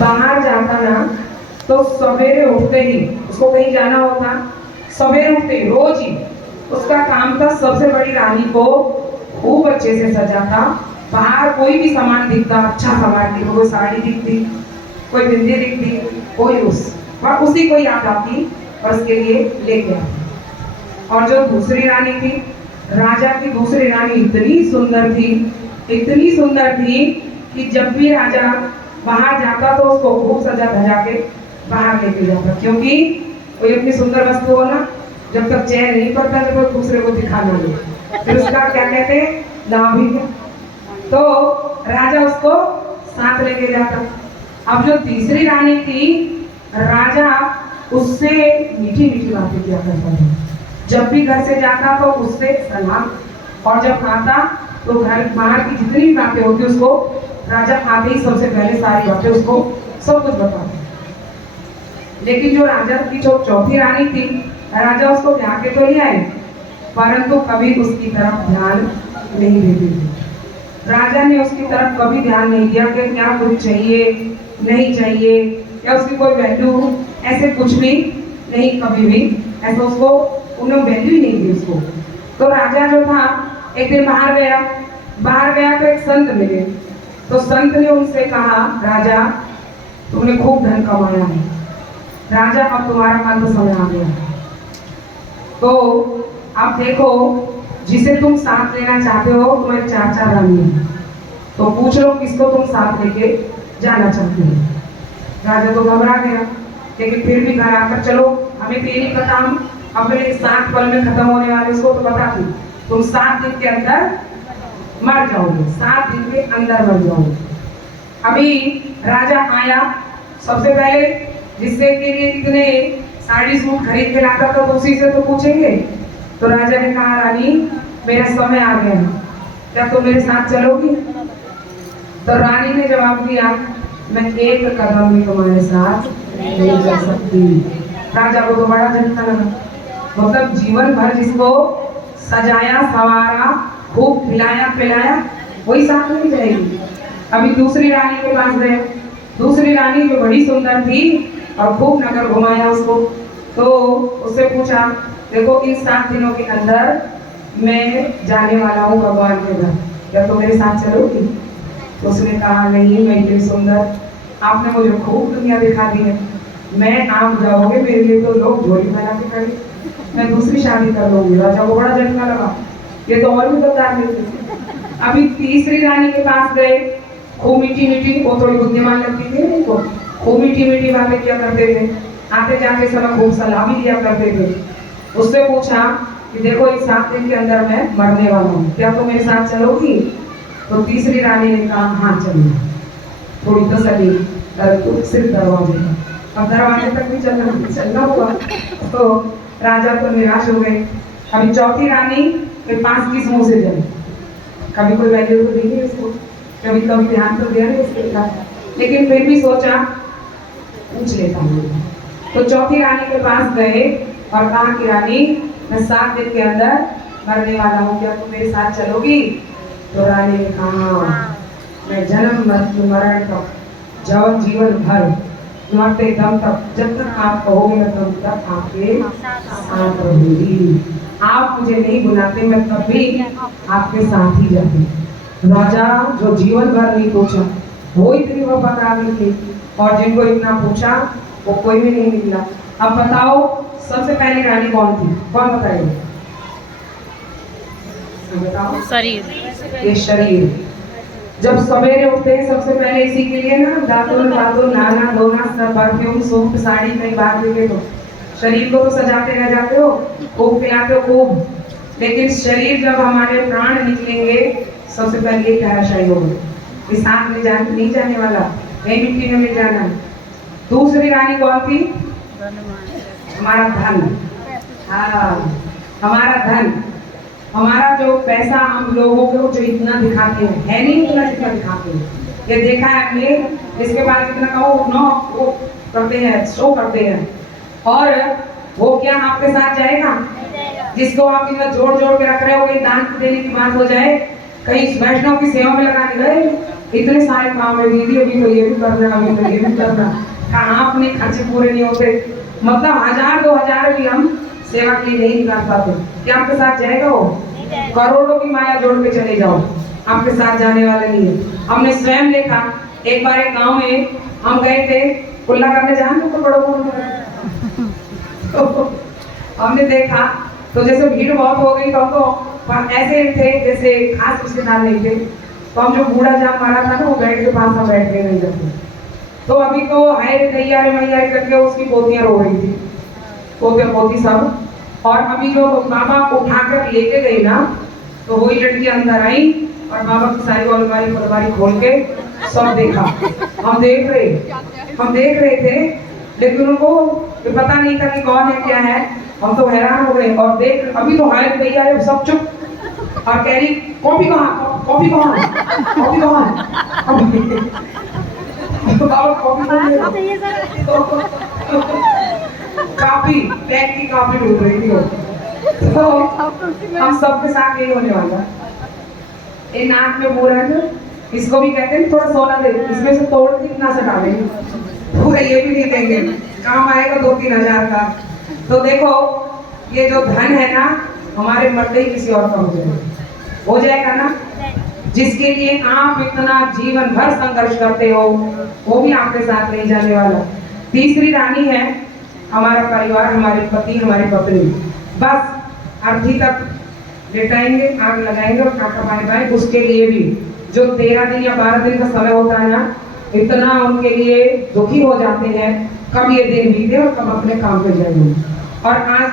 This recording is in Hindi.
बाहर जाता ना तो सवेरे उठते ही उसको कहीं जाना होता, सवेरे उठते ही रोज ही उसका काम था सबसे बड़ी रानी को खूब अच्छे से सजाता। बाहर कोई भी सामान दिखता, अच्छा सामान दिखता, कोई साड़ी दिखती, कोई बिंदी दिखती, कोई उसी को याद आती और उसके लिए लेके आती। और जो दूसरी रानी थी, राजा की दूसरी रानी इतनी सुंदर थी कि जब भी राजा बाहर जाता तो उसको खूब सजा धजा के बाहर लेके जाता, क्योंकि कोई अपनी सुंदर वस्तु हो ना, जब तक चैन नहीं पड़ता जब कोई दूसरे को दिखाना नहीं, फिर उसका क्या कहते हैं, नाभिक। तो राजा उसको साथ लेके जाता। अब जो तीसरी रानी थी, राजा उससे मीठी मीठी बातें किया करता था। जब भी घर से जाता तो उससे सलाम, और जब आता तो घर बाहर की जितनी भी बातें होती उसको राजा आते ही सबसे पहले सारी बातें उसको सब कुछ बताते। लेकिन जो राजा की जो चौथी रानी थी, राजा उसको ब्याह के तो ले आए, परंतु कभी उसकी तरफ ध्यान नहीं देती थी। राजा ने उसकी तरफ कभी ध्यान नहीं दिया कि क्या कुछ चाहिए नहीं चाहिए, या उसकी कोई वैल्यू, ऐसे कुछ भी नहीं, कभी भी ऐसा उसको उन्होंने वैल्यू ही नहीं दी उसको। तो राजा जो था एक दिन बाहर गया तो एक संत मिले। तो संत ने उनसे कहा, राजा तुमने खूब धन कमाया है, राजा अब तुम्हारा अंत समय आ गया, तो अब देखो जिसे तुम साथ लेना चाहते हो तुम्हारे चार रानी है, तो पूछ लो किसको तुम साथ लेके जाना चाहते हो। राजा तो घबरा गया, लेकिन फिर भी घर आकर, चलो हमें तो ये नहीं पता, हम अपने 7 पल में खत्म होने वाले, उसको तो पता थी तुम 7 दिन के अंदर मर जाओगे, 7 दिन के अंदर मर जाओगे। अभी राजा आया, सबसे पहले जिससे के लिए इतने साड़ी सूट खरीद के लाता था तो उसी से तो पूछेंगे। तो राजा ने कहा, रानी मेरा समय आ गया, क्या तुम मेरे साथ चलोगी? तो रानी ने जवाब दिया, मैं एक कदम भी तुम्हारे साथ नहीं जा सकती। राजा को तो बड़ा झटका लगा, मतलब जीवन भर जिसको सजाया संवारा, खूब खिलाया पिलाया, वही साथ नहीं जाएगी। अभी दूसरी रानी के पास गए, दूसरी रानी जो बड़ी सुंदर थी और खूब नगर घुमाया उसको, तो उससे पूछा, देखो इन 7 दिनों के अंदर मैं जाने वाला हूँ भगवान के घर, क्या तुम मेरे साथ चलोगी? तो उसने कहा, नहीं मैं इतनी सुंदर, आपने मुझे खूब दुनिया दिखा दी है, मैं आप जाओगे मेरे लिए तो लोग झोली बना के खड़े, मैं दूसरी शादी कर लूंगी। राजा को बड़ा झटका लगा, ये तो और भी गद्दार नहीं थी। अभी तीसरी रानी के पास गए, खूब मीठी मीठी, वो थोड़ी बुद्धिमान लगती थी इनको, खूब मीठी मीठी बातें किया करते थे, आते जाते समय खूब सलाह भी दिया करते थे। उससे पूछा कि देखो इस 7 दिन के अंदर मैं मरने वाला हूँ, क्या तुम मेरे साथ चलोगी? तो तीसरी रानी ने कहा, हाँ चलिए। थोड़ी तसल्ली, तो सिर्फ दरवाजे, अब दरवाजे तक भी चलना हुआ। तो राजा तो निराश हो गए। अभी चौथी रानी के पास किस मुंह से जाए, कभी कोई वैल्यू तो दी नहीं उसको, कभी ध्यान तो दिया नहीं उसके साथ, लेकिन फिर भी सोचा पूछ लेता हूँ। तो चौथी रानी के पास गए और कहा कि रानी मैं 7 दिन के अंदर मरने वाला हूँ, क्या तुम मेरे साथ चलोगी? तो रानी ने कहा, मैं जन्म मृत्यु मरण तक, जब जीवन भर मरते दम तक, जब तक आप कहोगे मैं तब तक आपके साथ रहूंगी। आप मुझे नहीं बुलाते मैं तब भी आपके साथ ही जाती। राजा जो जीवन भर नहीं पूछा, वो इतनी वफादार थी, और जिनको इतना पूछा वो कोई भी नहीं मिला। अब बताओ सबसे पहली रानी कौन थी, कौन बताएगा? बताओ। शरीर। ये शरीर। जब सवेरे उठते हैं सबसे पहले इसी के लिए ना, दातुन नहाना धोना, सब परफ्यूम सूट साड़ी कई बात देते, तो शरीर को तो सजाते रह जाते हो, खूब खिलाते हो खूब, लेकिन शरीर जब हमारे प्राण निकलेंगे सबसे पहले ये तहशाई होगी, इस हाथ में नहीं जाने वाला, नहीं मिट्टी में मिल जाना। दूसरी रानी कौन थी? हमारा धन। हाँ, हमारा धन, हमारा जो पैसा हम लोगों को जो इतना दिखाते हैं, है नहीं इतना जितना दिखाते हैं, ये देखा है हमने, इसके बाद जितना कहो नो वो करते हैं, शो करते हैं, और वो क्या आपके साथ जाएगा? जिसको आप इतना जोड़ जोड़ के रख रहे हो, कहीं दान देने की बात हो जाए, कहीं वैष्णव की सेवा में लगाने गए, इतने सारे काम है दीदी, अभी तो ये भी करना, अभी तो ये भी करना, कहाँ अपने खर्चे पूरे नहीं होते। मतलब 1000-2000 भी हम सेवा के लिए नहीं निकाल पाते। क्या आपके साथ जाएगा वो? करोड़ों की माया जोड़ के चले जाओ, आपके साथ जाने वाले नहीं है। हमने स्वयं देखा, एक बार एक गांव में हम गए थे कुल्ला करने, जान तो बड़ों तो हमने देखा तो जैसे भीड़ बहुत हो गई तो हम तो ऐसे थे जैसे खास रिश्तेदार नहीं थे, तो हम जो बूढ़ा जाम मारा था ना वो बेड के पास हम बैठ गए नहीं करते। तो अभी तो हाय दैया रे मैया करके उसकी पोतियां रो रही थी, पोते पोती सब। और अभी जो बाबा को उठाकर लेके गई ना, तो वही लड़की अंदर आई और बाबा की सारी अलमारी खोल के सब देखा। हम देख रहे थे, लेकिन उनको पता नहीं था कि कौन है क्या है। हम तो हैरान हो गए और देख, अभी तो हाय दैया रे सब चुप और कह रही कॉफी कहाँ, कॉफी कहाँ, कॉफी कहाँ। काफी टैग की काफी ढूंढ रही थी वो। तो हम सबके साथ यही होने वाला। ये नाक में बोल रहे थे, इसको भी कहते हैं थोड़ा सोना दे, इसमें से तोड़ के इतना से डालेंगे, पूरा ये भी नहीं देंगे, काम आएगा 2-3 हजार का। तो देखो ये जो धन है ना, हमारे मरते ही किसी और का हो जाएगा ना। जिसके लिए आप इतना जीवन भर संघर्ष करते हो, वो भी आपके साथ नहीं जाने वाला। तीसरी रानी है हमारा परिवार, हमारे पति, हमारी पत्नी। बस अर्थी तक लेटाएंगे, आग लगाएंगे और टाटा बाय बाय। उसके लिए भी जो 13 दिन या 12 दिन का समय होता है ना, इतना उनके लिए दुखी हो जाते हैं कब ये दिन बीते और कब अपने काम पे जाएंगे। और आज